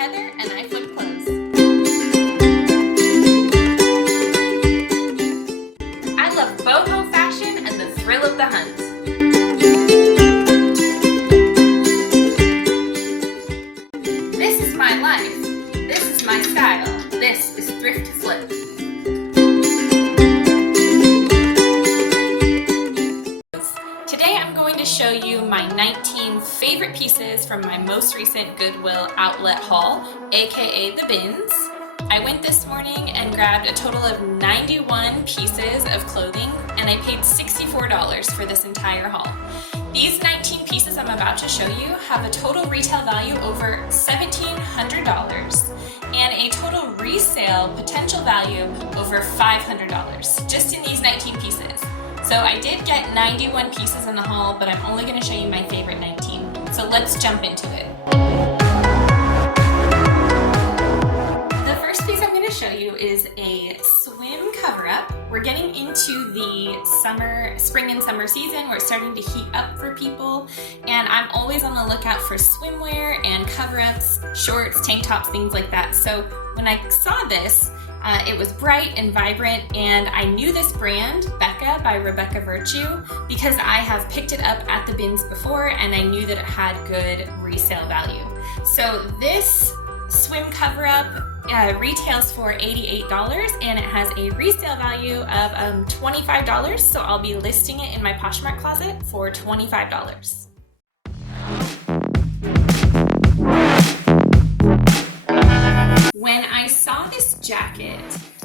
Heather and I flip clothes. I love boho fashion and the thrill of the hunt. This is my life. This is my style. This is Thrift to Flip. Today I'm going to show you my 19 favorite pieces from my most recent Goodwill outlet haul, aka the bins. I went this morning and grabbed a total of 91 pieces of clothing and I paid $64 for this entire haul. These 19 pieces I'm about to show you have a total retail value over $1,700 and a total resale potential value over $500 just in these 19 pieces. So I did get 91 pieces in the haul, but I'm only going to show you my favorite 19. So let's jump into it. The first piece I'm going to show you is a swim cover-up. We're getting into the spring and summer season where it's starting to heat up for people, and I'm always on the lookout for swimwear and cover-ups, shorts, tank tops, things like that. So when I saw this, it was bright and vibrant, and I knew this brand, Becca by Rebecca Virtue, because I have picked it up at the bins before and I knew that it had good resale value. So this swim cover-up retails for $88 and it has a resale value of $25, so I'll be listing it in my Poshmark closet for $25. When I saw this jacket,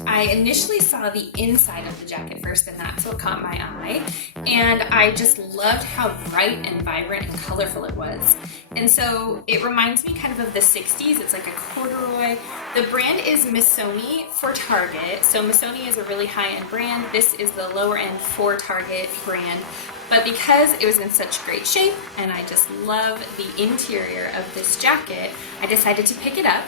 I initially saw the inside of the jacket first, and that's what caught my eye. And I just loved how bright and vibrant and colorful it was. And so it reminds me kind of the 60s. It's like a corduroy. The brand is Missoni for Target. So Missoni is a really high-end brand. This is the lower end for Target brand. But because it was in such great shape and I just love the interior of this jacket, I decided to pick it up.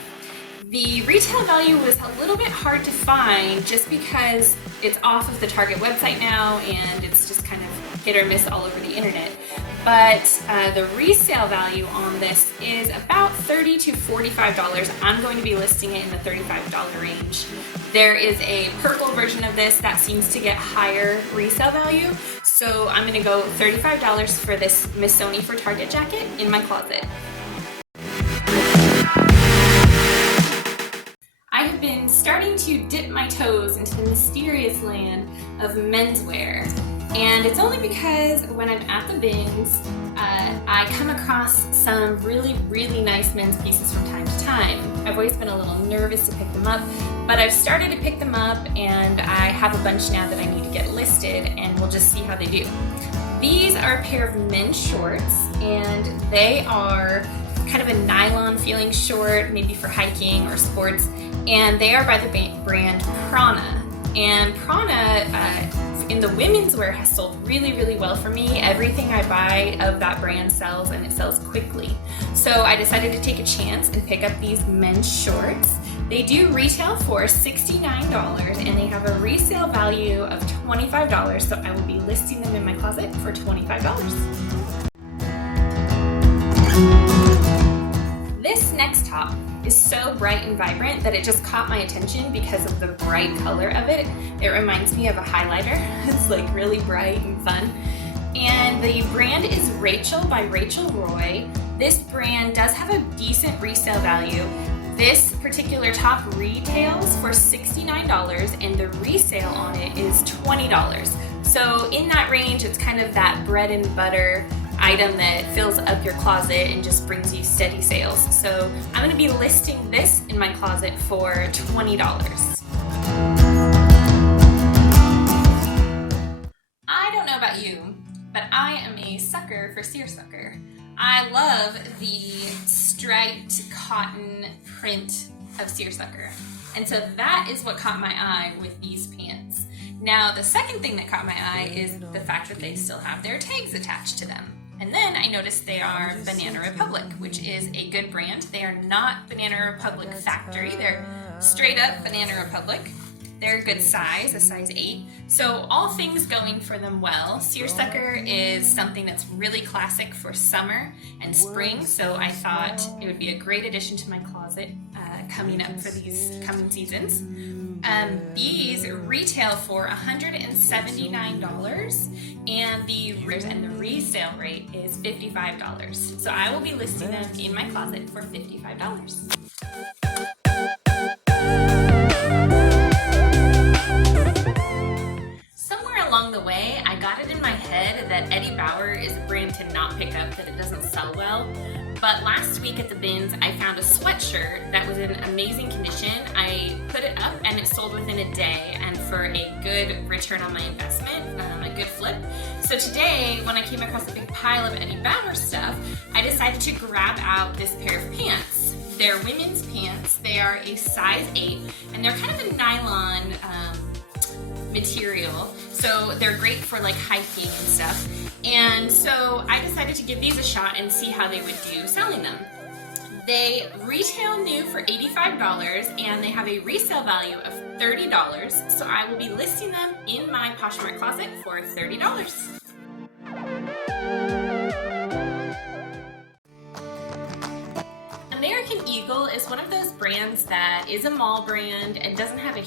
The retail value was a little bit hard to find just because it's off of the Target website now and it's just kind of hit or miss all over the internet. But the resale value on this is about $30 to $45. I'm going to be listing it in the $35 range. There is a purple version of this that seems to get higher resale value. So I'm going to go $35 for this Missoni for Target jacket in my closet. I have been starting to dip my toes into the mysterious land of menswear, and it's only because when I'm at the bins, I come across some really nice men's pieces from time to time. I've always been a little nervous to pick them up, but I've started to pick them up and I have a bunch now that I need to get listed, and we'll just see how they do. These are a pair of men's shorts, and they are kind of a nylon feeling short, maybe for hiking or sports, and they are by the brand Prana. And Prana in the women's wear has sold really well for me. Everything I buy of that brand sells, and it sells quickly. So I decided to take a chance and pick up these men's shorts. They do retail for $69 and they have a resale value of $25, so I will be listing them in my closet for $25. This next top is so bright and vibrant that it just caught my attention because of the bright color of it. It reminds me of a highlighter. It's like really bright and fun. And the brand is Rachel by Rachel Roy. This brand does have a decent resale value. This particular top retails for $69 and the resale on it is $20. So in that range, it's kind of that bread and butter item that fills up your closet and just brings you steady sales. So I'm going to be listing this in my closet for $20. I don't know about you, but I am a sucker for seersucker. I love the striped cotton print of seersucker. And so that is what caught my eye with these pants. Now, the second thing that caught my eye is the fact that they still have their tags attached to them. And then I noticed they are Banana Republic, which is a good brand. They are not Banana Republic Factory. They're straight up Banana Republic. They're a good size, a size 8. So all things going for them well. Seersucker is something that's really classic for summer and spring, so I thought it would be a great addition to my closet coming up for these coming seasons. These retail for $179 and the resale rate is $55. So I will be listing them in my closet for $55. Along the way, I got it in my head that Bauer is a brand to not pick up, that it doesn't sell well. But last week at the bins, I found a sweatshirt that was in amazing condition. I put it up and it sold within a day, and for a good return on my investment, a good flip. So today, when I came across a big pile of Bauer stuff, I decided to grab out this pair of pants. They're women's pants. They are a size 8, and they're kind of a nylon material, so they're great for like hiking and stuff. And so I decided to give these a shot and see how they would do selling them. They retail new for $85 and they have a resale value of $30, so I will be listing them in my Poshmark closet for $30. American Eagle is one of those brands that is a mall brand and doesn't have a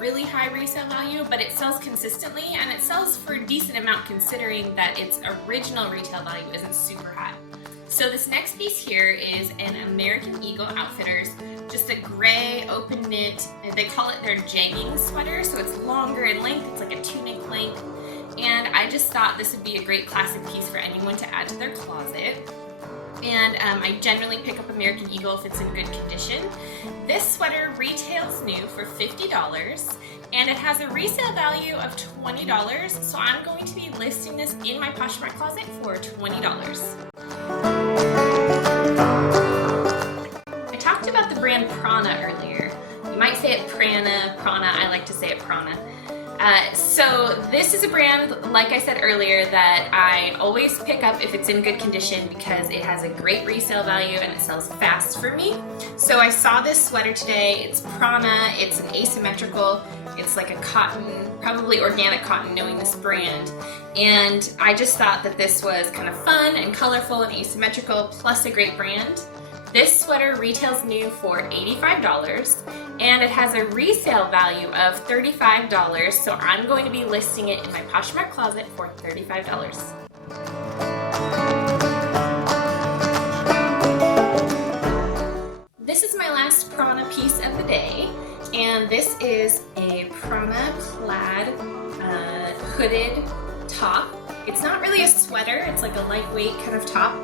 really high resale value, but it sells consistently and it sells for a decent amount considering that its original retail value isn't super high. So this next piece here is an American Eagle Outfitters, just a gray open knit, they call it their jegging sweater, so it's longer in length, it's like a tunic length, and I just thought this would be a great classic piece for anyone to add to their closet. And I generally pick up American Eagle if it's in good condition. This sweater retails new for $50 and it has a resale value of $20, so I'm going to be listing this in my Poshmark closet for $20. I talked about the brand Prana earlier. You might say it Prana, I like to say it Prana. So this is a brand, like I said earlier, that I always pick up if it's in good condition because it has a great resale value and it sells fast for me. So I saw this sweater today. It's Prana, it's an asymmetrical, it's like a cotton, probably organic cotton knowing this brand. And I just thought that this was kind of fun and colorful and asymmetrical, plus a great brand. This sweater retails new for $85 and it has a resale value of $35, so I'm going to be listing it in my Poshmark closet for $35. This is my last Prana piece of the day, and this is a Prana plaid hooded top. It's not really a sweater, it's like a lightweight kind of top,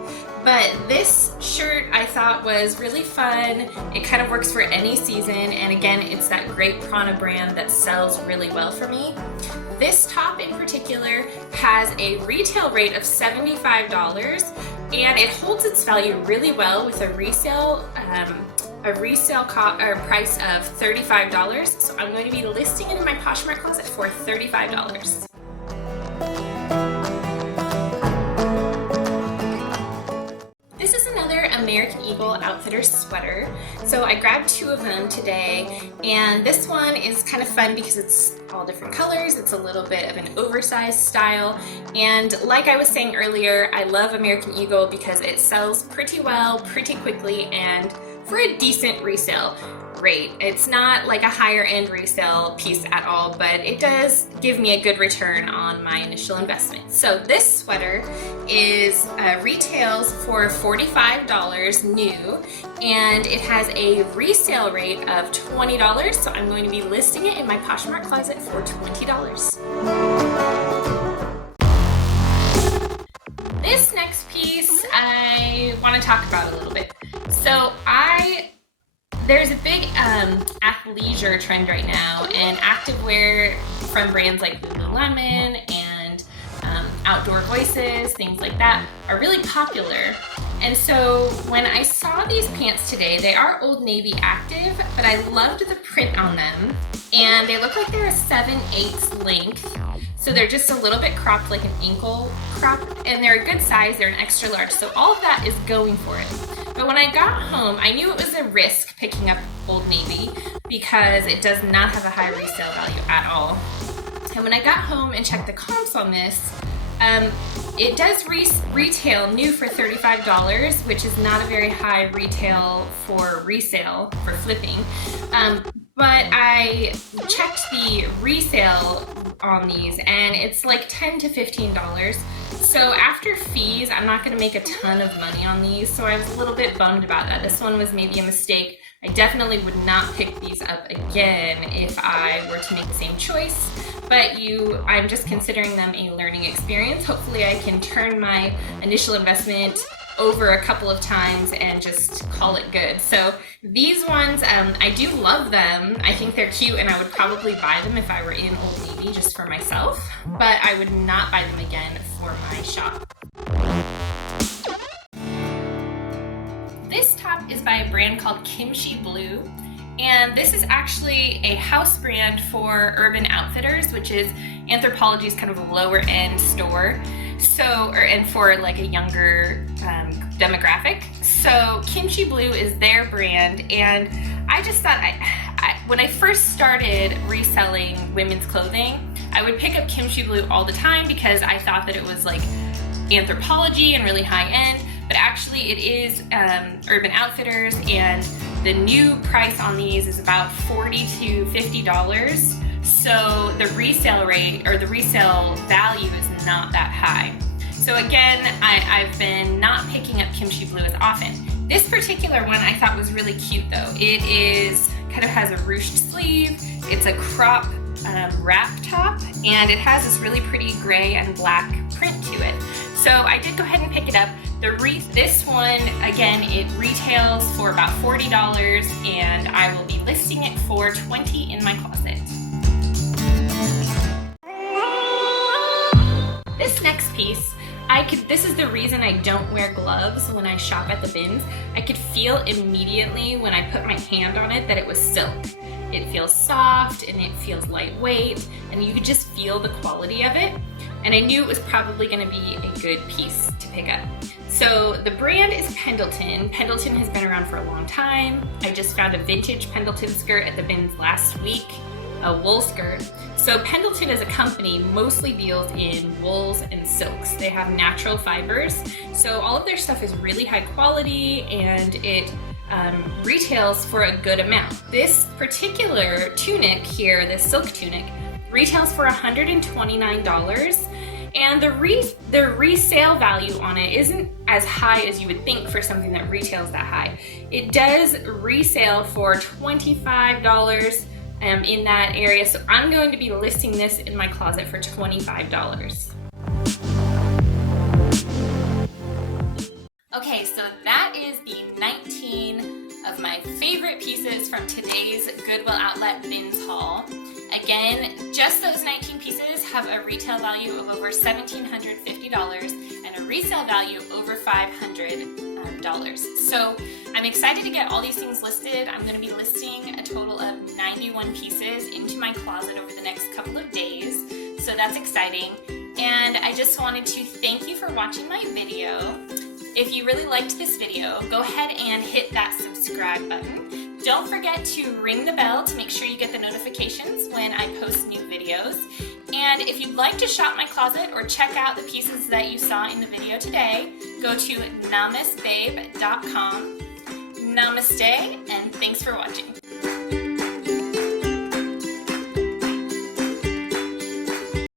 but this shirt I thought was really fun. It kind of works for any season, and again, it's that great Prana brand that sells really well for me. This top in particular has a retail rate of $75 and it holds its value really well with a resale price of $35, so I'm going to be listing it in my Poshmark closet for $35. This is another American Eagle Outfitters sweater. So I grabbed 2 of them today, and this one is kind of fun because it's all different colors. It's a little bit of an oversized style, and like I was saying earlier, I love American Eagle because it sells pretty well, pretty quickly, and for a decent resale rate. It's not like a higher end resale piece at all, but it does give me a good return on my initial investment. So this sweater is retails for $45 new, and it has a resale rate of $20, so I'm going to be listing it in my Poshmark closet for $20. This next piece I want to talk about a little bit. So there's a big athleisure trend right now, and activewear from brands like Lululemon and Outdoor Voices, things like that, are really popular. And so when I saw these pants today, they are Old Navy active, but I loved the print on them, and they look like they're a 7/8 length. So they're just a little bit cropped, like an ankle crop, and they're a good size, they're an extra large, so all of that is going for it. But when I got home, I knew it was a risk picking up Old Navy, because it does not have a high resale value at all. And when I got home and checked the comps on this, it does retail new for $35, which is not a very high retail for resale, for flipping. But I checked the resale on these and it's like $10 to $15. So after fees, I'm not gonna make a ton of money on these, so I was a little bit bummed about that. This one was maybe a mistake. I definitely would not pick these up again if I were to make the same choice, but I'm just considering them a learning experience. Hopefully I can turn my initial investment over a couple of times and just call it good. So these ones, I do love them. I think they're cute and I would probably buy them if I were in Old Navy just for myself, but I would not buy them again for my shop. This top is by a brand called Kimchi Blue, and this is actually a house brand for Urban Outfitters, which is Anthropologie's kind of a lower end store. And for like a younger demographic. So Kimchi Blue is their brand, and I just thought when I first started reselling women's clothing, I would pick up Kimchi Blue all the time because I thought that it was like Anthropologie and really high end, but actually it is Urban Outfitters, and the new price on these is about $40 to $50. So the resale rate or the resale value is not that high. So again, I've been not picking up Kimchi Blue as often. This particular one I thought was really cute though. It is kind of has a ruched sleeve. It's a crop wrap top, and it has this really pretty gray and black print to it. So I did go ahead and pick it up. This one, again, it retails for about $40, and I will be listing it for $20 in my closet. This next piece, this is the reason I don't wear gloves when I shop at the bins. I could feel immediately when I put my hand on it that it was silk. It feels soft and it feels lightweight, and you could just feel the quality of it. And I knew it was probably gonna be a good piece to pick up. So the brand is Pendleton. Pendleton has been around for a long time. I just found a vintage Pendleton skirt at the bins last week, a wool skirt. So Pendleton as a company mostly deals in wools and silks. They have natural fibers. So all of their stuff is really high quality, and it retails for a good amount. This particular tunic here, this silk tunic, retails for $129, and the resale value on it isn't as high as you would think for something that retails that high. It does resale for $25 in that area, so I'm going to be listing this in my closet for $25. Okay, so that is the 19 of my favorite pieces from today's Goodwill Outlet Bins haul. Again, just those 19 pieces have a retail value of over $1,750 and a resale value over $500. So I'm excited to get all these things listed. I'm going to be listing a total of 91 pieces into my closet over the next couple of days. So that's exciting. And I just wanted to thank you for watching my video. If you really liked this video, go ahead and hit that subscribe button. Don't forget to ring the bell to make sure you get the notifications when I post new videos. And if you'd like to shop my closet or check out the pieces that you saw in the video today, go to namastebabe.com. Namaste, and thanks for watching.